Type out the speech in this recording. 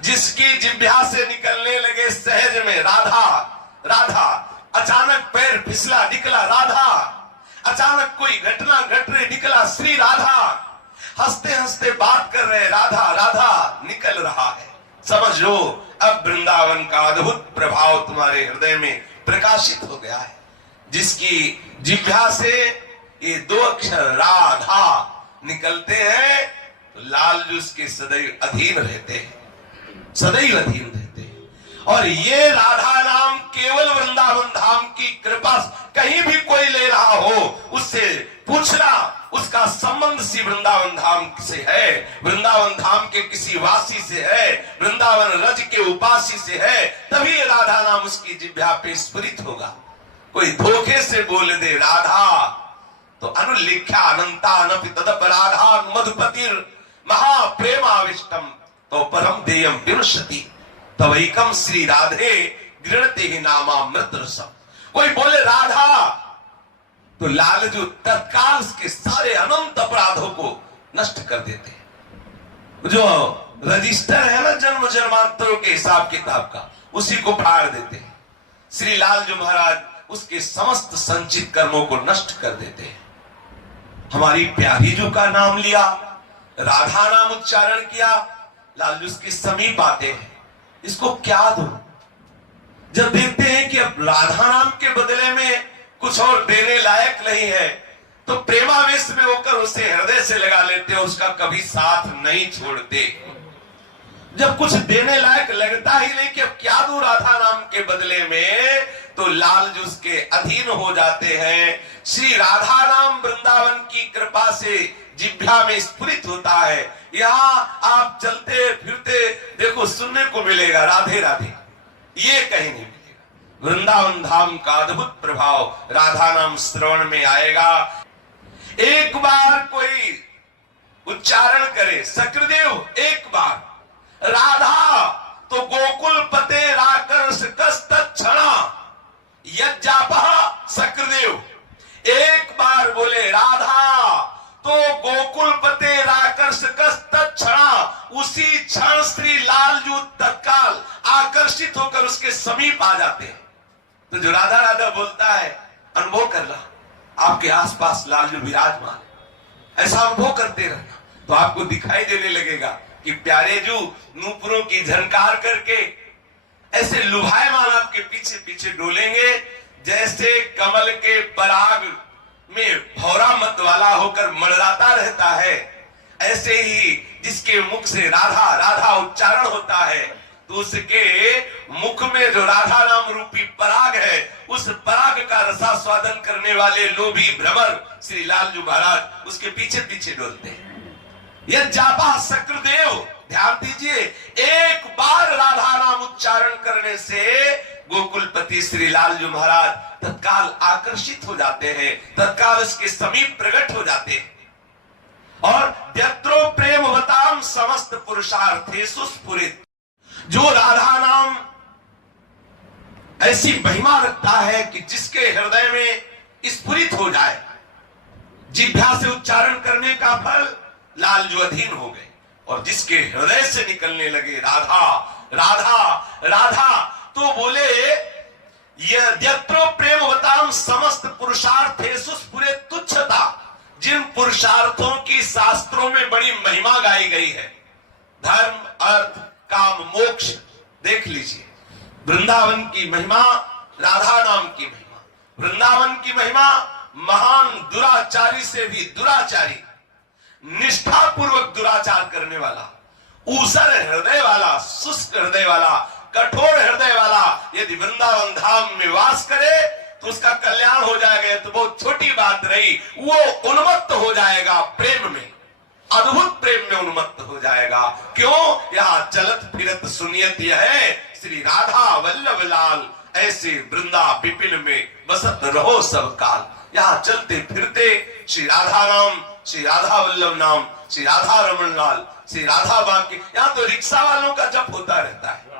जिसकी जिह्वा से निकलने लगे सहज में राधा राधा, अचानक पैर फिसला निकला राधा, अचानक कोई घटना घट रही निकला श्री राधा, हंसते हंसते बात कर रहे राधा राधा निकल रहा है। समझ लो अब वृंदावन का अद्भुत प्रभाव तुम्हारे हृदय में प्रकाशित हो गया है। जिसकी जिह्वा से ये दो अक्षर राधा निकलते हैं तो लाल जी उसके सदैव अधीन रहते हैं, सदैव अधीन रहते हैं। और ये राधा नाम केवल वृंदावन धाम की कृपा, कहीं भी कोई ले रहा हो उससे पूछना उसका संबंध सी वृंदावन धाम से है, वृंदावन धाम के किसी वासी से है, वृंदावन रज के उपासी से है, तभी राधा नाम उसकी जिह्वा पे स्फुरित होगा। कोई धोखे से बोल दे राधा तो अनुलिख्या अनंता अनपि तदपराधा मधुपतिर महाप्रेमाविष्टम तो परम देयम विरुष्यति तव एकम श्री राधे गृणते ही नामामृत रसम। कोई बोले राधा तो लालजू तत्काल उसके सारे अनंत अपराधों को नष्ट कर देते हैं। जो रजिस्टर है ना जन्म जन्मांतरों के हिसाब किताब का, उसी को फाड़ देते हैं। श्री लालजू महाराज उसके समस्त संचित कर्मों को नष्ट कर देते हैं। हमारी प्यारी जू का नाम लिया, राधा नाम उच्चारण किया, लालजू उसके समीप आते हैं। इसको क्या दो? जब देखते हैं कि अब राधा नाम के बदले में कुछ और देने लायक नहीं है तो प्रेमावेश में होकर उसे हृदय से लगा लेते, उसका कभी साथ नहीं छोड़ते। जब कुछ देने लायक लगता ही नहीं कि अब क्या दूं राधा नाम के बदले में, तो लाल जी उसके अधीन हो जाते हैं। श्री राधा नाम वृंदावन की कृपा से जिह्वा में स्फुरित होता है। यहाँ आप चलते फिरते देखो सुनने को मिलेगा राधे राधे, ये कहीं नहीं मिलेगा। वृंदावन धाम का अद्भुत प्रभाव राधा नाम श्रवण में आएगा। एक बार कोई उच्चारण करे सकृदेव, एक बार राधा तो गोकुल पते राकर्ष क्षणा यज्जापः सकृदेव, एक बार बोले राधा तो गोकुल पते राकर्ष क्षणा, उसी क्षण श्री लालजू तत्काल आकर्षित होकर उसके समीप आ जाते हैं। तो जो राधा राधा बोलता है अनुभव करना, आपके आसपास लालजू विराजमान, ऐसा अनुभव करते रहना तो आपको दिखाई देने लगेगा कि प्यारे जू नूपुरों की झनकार करके ऐसे लुभायमान आपके पीछे पीछे डोलेंगे जैसे कमल के पराग में भौरा मत वाला होकर मंडराता रहता है। ऐसे ही जिसके मुख से राधा राधा उच्चारण होता है तो उसके मुख में जो राधा नाम रूपी पराग है, उस पराग का रसास्वादन करने वाले लोभी भ्रमर श्री लालजू महाराज उसके पीछे पीछे डोलते हैं। यह जापा सक्रदेव, ध्यान दीजिए, एक बार राधा नाम उच्चारण करने से गोकुलपति श्री लालजू महाराज तत्काल आकर्षित हो जाते हैं, तत्काल उसके समीप प्रकट हो जाते हैं। और यत्रो प्रेमवताम समस्त पुरुषार्थेषु स्फुरित, जो राधा नाम ऐसी महिमा रखता है कि जिसके हृदय में स्फुरित हो जाए, जिह्वा से उच्चारण करने का फल लालजू अधीन हो गए, और जिसके हृदय से निकलने लगे राधा राधा राधा, तो बोले यत्रो प्रेमवताम समस्त पुरुषार्थेषु स्फुरित तुच्छता, जिन पुरुषार्थों की शास्त्रों में बड़ी महिमा गाई गई है, धर्म अर्थ काम मोक्ष, देख लीजिए वृंदावन की महिमा, राधा नाम की महिमा। वृंदावन की महिमा महान दुराचारी से भी दुराचारी, निष्ठा पूर्वक दुराचार करने वाला, ऊसर हृदय वाला, शुष्क हृदय वाला, कठोर हृदय वाला यदि वृंदावन धाम में वास करे तो उसका कल्याण हो जाएगा। तो बहुत छोटी बात रही, वो उन्मत्त हो जाएगा प्रेम में, अद्भुत प्रेम में उन्मत्त हो जाएगा। क्यों? यहाँ चलत फिरत सुनियत है श्री राधा वल्लभ लाल, ऐसे वृंदा विपिन में बसत रहो सब काल। यहाँ चलते फिरते श्री राधा नाम, श्री राधा वल्लभ नाम, श्री राधा रमन लाल, श्री राधा बाकी, यहाँ तो रिक्शा वालों का जप होता रहता है।